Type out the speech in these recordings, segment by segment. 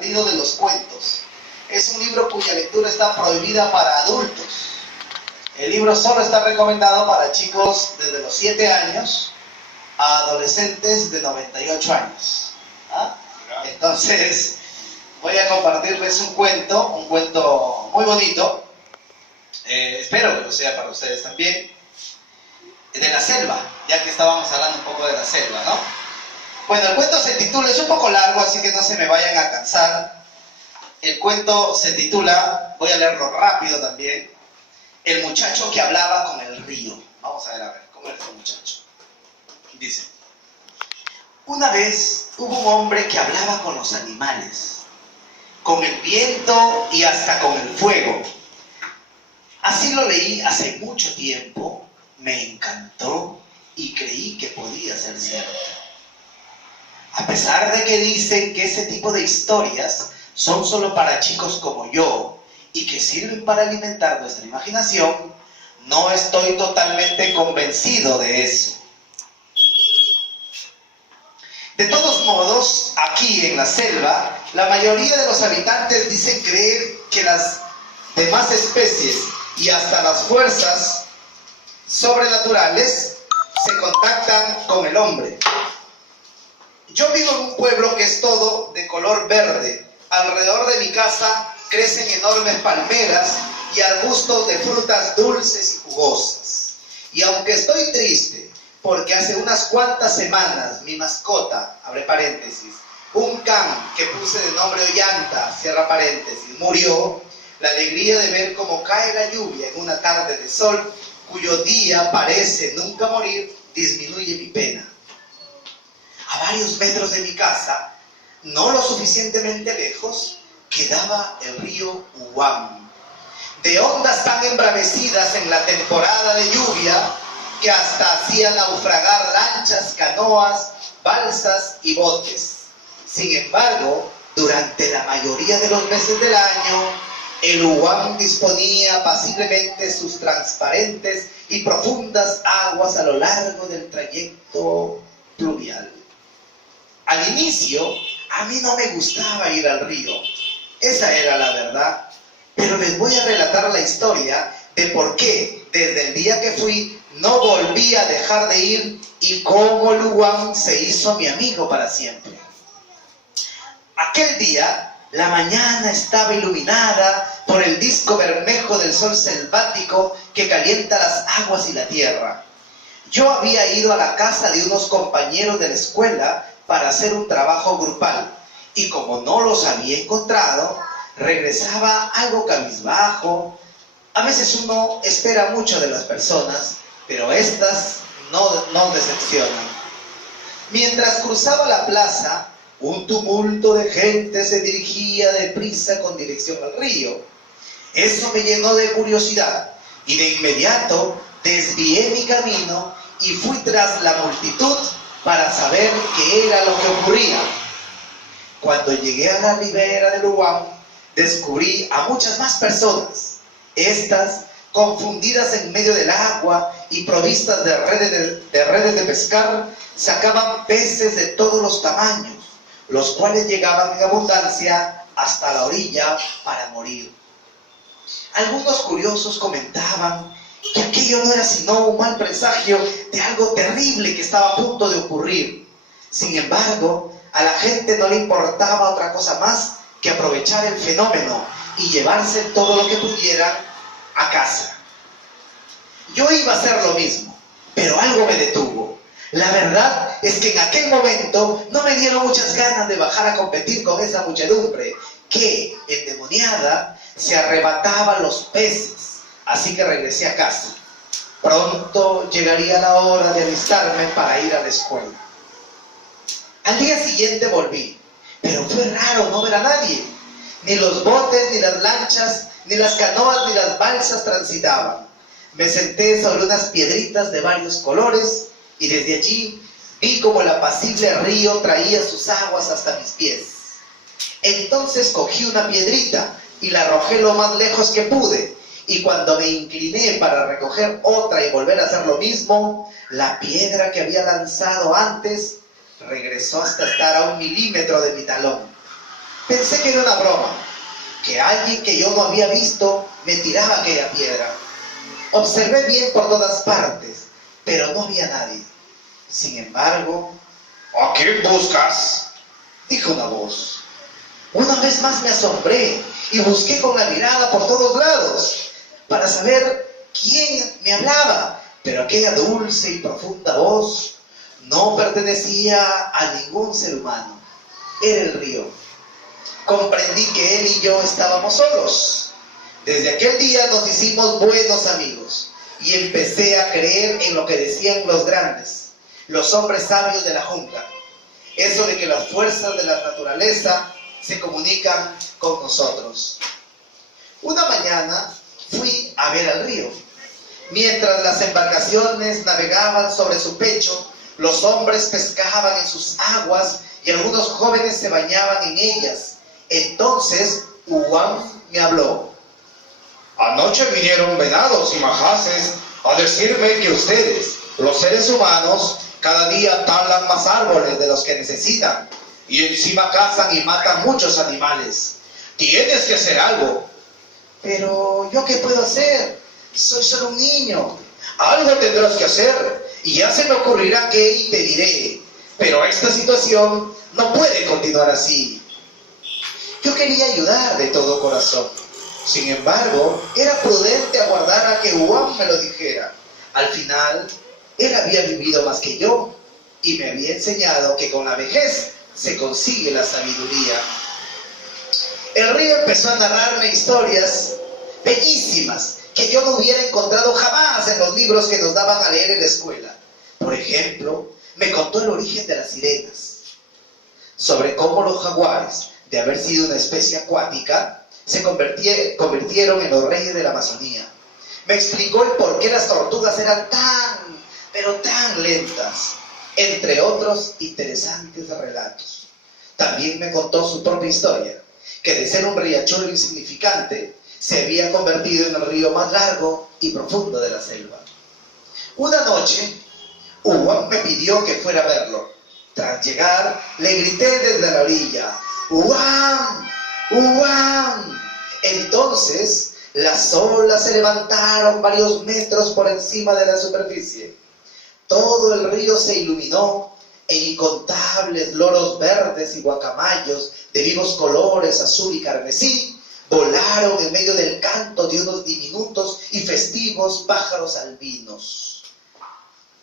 perdido de los cuentos. Es un libro cuya lectura está prohibida para adultos. El libro solo está recomendado para chicos desde los 7 años a adolescentes de 98 años. ¿Ah? Entonces, voy a compartirles un cuento muy bonito. Espero que lo sea para ustedes también. De la selva, ya que estábamos hablando un poco de la selva, ¿no? Bueno, el cuento se titula, es un poco largo, así que no se me vayan a cansar. El cuento se titula, voy a leerlo rápido también, El muchacho que hablaba con el río. Vamos a ver, ¿cómo era este muchacho? Dice: una vez hubo un hombre que hablaba con los animales, con el viento y hasta con el fuego. Así lo leí hace mucho tiempo, me encantó y creí que podía ser cierto. A pesar de que dicen que ese tipo de historias son solo para chicos como yo y que sirven para alimentar nuestra imaginación, no estoy totalmente convencido de eso. De todos modos, aquí en la selva, la mayoría de los habitantes dicen creer que las demás especies y hasta las fuerzas sobrenaturales se contactan con el hombre. Yo vivo en un pueblo que es todo de color verde. Alrededor de mi casa crecen enormes palmeras y arbustos de frutas dulces y jugosas. Y aunque estoy triste porque hace unas cuantas semanas mi mascota, abre paréntesis, un can que puse de nombre Ollanta, cierra paréntesis, murió, la alegría de ver cómo cae la lluvia en una tarde de sol, cuyo día parece nunca morir, disminuye mi pena. A varios metros de mi casa, no lo suficientemente lejos, quedaba el río Uwam, de ondas tan embravecidas en la temporada de lluvia que hasta hacía naufragar lanchas, canoas, balsas y botes. Sin embargo, durante la mayoría de los meses del año, el Uwam disponía apaciblemente sus transparentes y profundas aguas a lo largo del trayecto pluvial. Al inicio, a mí no me gustaba ir al río, esa era la verdad, pero les voy a relatar la historia de por qué, desde el día que fui, no volví a dejar de ir y cómo el Uwam se hizo mi amigo para siempre. Aquel día, la mañana estaba iluminada por el disco bermejo del sol selvático que calienta las aguas y la tierra. Yo había ido a la casa de unos compañeros de la escuela para hacer un trabajo grupal, y como no los había encontrado, regresaba algo cabizbajo. A veces uno espera mucho de las personas, pero estas no decepcionan. Mientras cruzaba la plaza, un tumulto de gente se dirigía deprisa con dirección al río. Eso me llenó de curiosidad, y de inmediato desvié mi camino y fui tras la multitud para saber qué era lo que ocurría. Cuando llegué a la ribera del Uwam, descubrí a muchas más personas. Estas, confundidas en medio del agua y provistas de redes de pescar, sacaban peces de todos los tamaños, los cuales llegaban en abundancia hasta la orilla para morir. Algunos curiosos comentaban que aquello no era sino un mal presagio de algo terrible que estaba a punto de ocurrir. Sin embargo, a la gente no le importaba otra cosa más que aprovechar el fenómeno y llevarse todo lo que pudieran a casa. Yo iba a hacer lo mismo, pero algo me detuvo. La verdad es que en aquel momento no me dieron muchas ganas de bajar a competir con esa muchedumbre que, endemoniada, se arrebataba los peces. Así que regresé a casa. Pronto llegaría la hora de alistarme para ir a la escuela. Al día siguiente volví, pero fue raro no ver a nadie. Ni los botes, ni las lanchas, ni las canoas, ni las balsas transitaban. Me senté sobre unas piedritas de varios colores y desde allí vi como el apacible río traía sus aguas hasta mis pies. Entonces cogí una piedrita y la arrojé lo más lejos que pude, y cuando me incliné para recoger otra y volver a hacer lo mismo, la piedra que había lanzado antes regresó hasta estar a 1 milímetro de mi talón. Pensé que era una broma, que alguien que yo no había visto me tiraba aquella piedra. Observé bien por todas partes, pero no había nadie. Sin embargo, ¿A quién buscas? dijo una voz. Una vez más me asombré y busqué con la mirada por todos lados para saber quién me hablaba, pero aquella dulce y profunda voz no pertenecía a ningún ser humano. Era el río. Comprendí que él y yo estábamos solos. Desde aquel día nos hicimos buenos amigos y empecé a creer en lo que decían los grandes, los hombres sabios de la Junta. Eso de que las fuerzas de la naturaleza se comunican con nosotros. Una mañana fui a ver al río. Mientras las embarcaciones navegaban sobre su pecho, los hombres pescaban en sus aguas y algunos jóvenes se bañaban en ellas. Entonces Uwam me habló. Anoche vinieron venados y majaces a decirme que ustedes, los seres humanos, cada día talan más árboles de los que necesitan y encima cazan y matan muchos animales. Tienes que hacer algo. Pero ¿yo qué puedo hacer? Soy solo un niño. Algo tendrás que hacer y ya se me ocurrirá qué y te diré. Pero esta situación no puede continuar así. Yo quería ayudar de todo corazón. Sin embargo, era prudente aguardar a que Uwam me lo dijera. Al final, él había vivido más que yo y me había enseñado que con la vejez se consigue la sabiduría. El río empezó a narrarme historias bellísimas que yo no hubiera encontrado jamás en los libros que nos daban a leer en la escuela. Por ejemplo, me contó el origen de las sirenas, sobre cómo los jaguares, de haber sido una especie acuática, se convirtieron en los reyes de la Amazonía. Me explicó el por qué las tortugas eran pero tan lentas, entre otros interesantes relatos. También me contó su propia historia, que de ser un riachuelo insignificante, se había convertido en el río más largo y profundo de la selva. Una noche, Uwam me pidió que fuera a verlo. Tras llegar, le grité desde la orilla, ¡Uwam! ¡Uwam! Entonces, las olas se levantaron varios metros por encima de la superficie. Todo el río se iluminó e incontables loros verdes y guacamayos de vivos colores azul y carmesí volaron en medio del canto de unos diminutos y festivos pájaros albinos.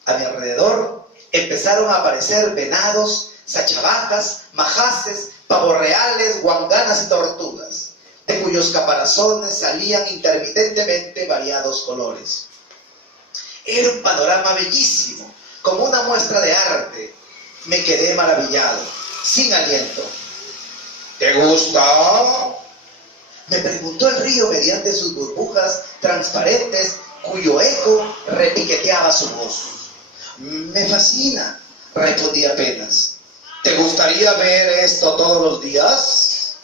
A mi alrededor empezaron a aparecer venados, sachavacas, majaces, pavos reales, guanganas y tortugas, de cuyos caparazones salían intermitentemente variados colores. Era un panorama bellísimo, como una muestra de arte. Me quedé maravillado, sin aliento. ¿Te gusta? Me preguntó el río mediante sus burbujas transparentes, cuyo eco repiqueteaba su voz. Me fascina, respondí apenas. ¿Te gustaría ver esto todos los días?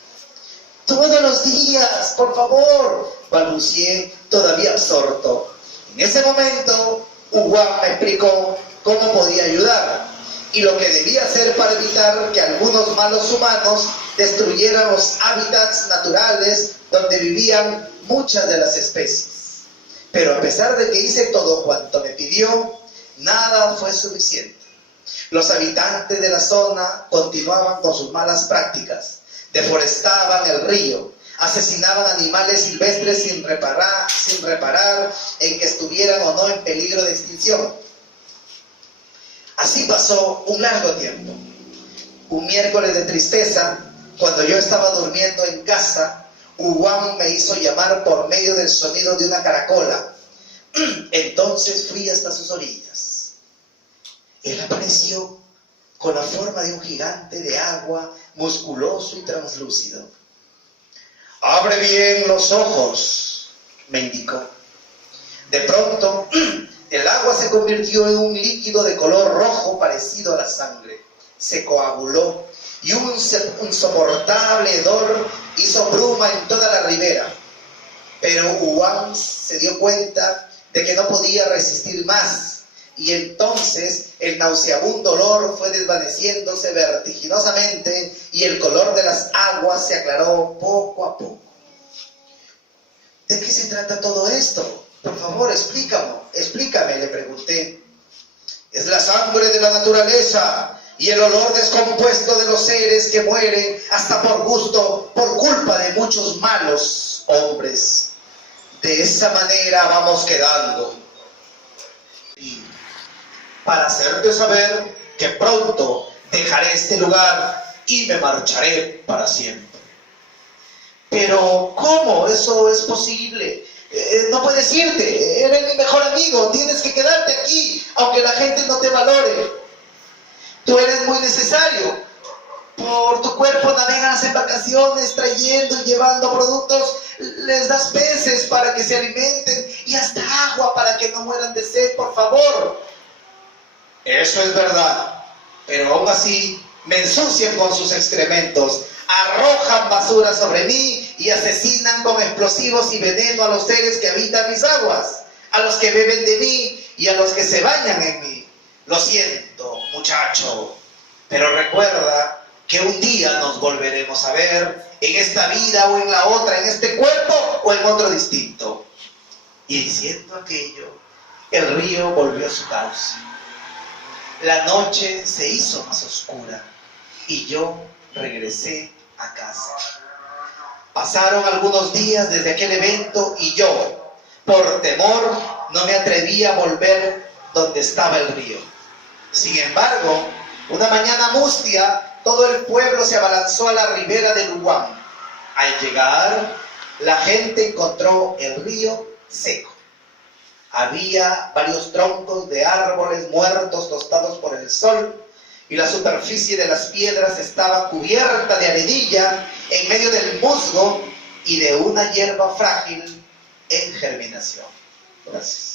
Todos los días, por favor, balbucié, todavía absorto. En ese momento, Uwam me explicó cómo podía ayudar y lo que debía hacer para evitar que algunos malos humanos destruyeran los hábitats naturales donde vivían muchas de las especies. Pero a pesar de que hice todo cuanto me pidió, nada fue suficiente. Los habitantes de la zona continuaban con sus malas prácticas, deforestaban el río, asesinaban animales silvestres sin reparar en que estuvieran o no en peligro de extinción. Así pasó un largo tiempo. Un miércoles de tristeza, cuando yo estaba durmiendo en casa, Uwam me hizo llamar por medio del sonido de una caracola. Entonces fui hasta sus orillas. Él apareció con la forma de un gigante de agua, musculoso y translúcido. Abre bien los ojos, me indicó. De pronto, el agua se convirtió en un líquido de color rojo parecido a la sangre. Se coaguló y un insoportable hedor hizo bruma en toda la ribera. Pero Uwam se dio cuenta de que no podía resistir más. y entonces el nauseabundo olor fue desvaneciéndose vertiginosamente y el color de las aguas se aclaró poco a poco. ¿De qué se trata todo esto? Por favor, explícame, le pregunté. Es la sangre de la naturaleza y el olor descompuesto de los seres que mueren hasta por gusto, por culpa de muchos malos hombres. De esa manera vamos quedando. Y para hacerte saber que pronto dejaré este lugar y me marcharé para siempre. Pero, ¿cómo eso es posible? No puedes irte, eres mi mejor amigo, tienes que quedarte aquí, aunque la gente no te valore. Tú eres muy necesario. Por tu cuerpo navegan las embarcaciones, trayendo y llevando productos, les das peces para que se alimenten y hasta agua para que no mueran de sed, por favor. Eso es verdad, pero aún así me ensucian con sus excrementos, arrojan basura sobre mí y asesinan con explosivos y veneno a los seres que habitan mis aguas, a los que beben de mí y a los que se bañan en mí. Lo siento, muchacho, pero recuerda que un día nos volveremos a ver, en esta vida o en la otra, en este cuerpo o en otro distinto. Y diciendo aquello, el río volvió a su cauce. La noche se hizo más oscura y yo regresé a casa. Pasaron algunos días desde aquel evento y yo, por temor, no me atreví a volver donde estaba el río. Sin embargo, una mañana mustia, todo el pueblo se abalanzó a la ribera del Luán. Al llegar, la gente encontró el río seco. Había varios troncos de árboles muertos tostados por el sol y la superficie de las piedras estaba cubierta de arenilla en medio del musgo y de una hierba frágil en germinación. Gracias.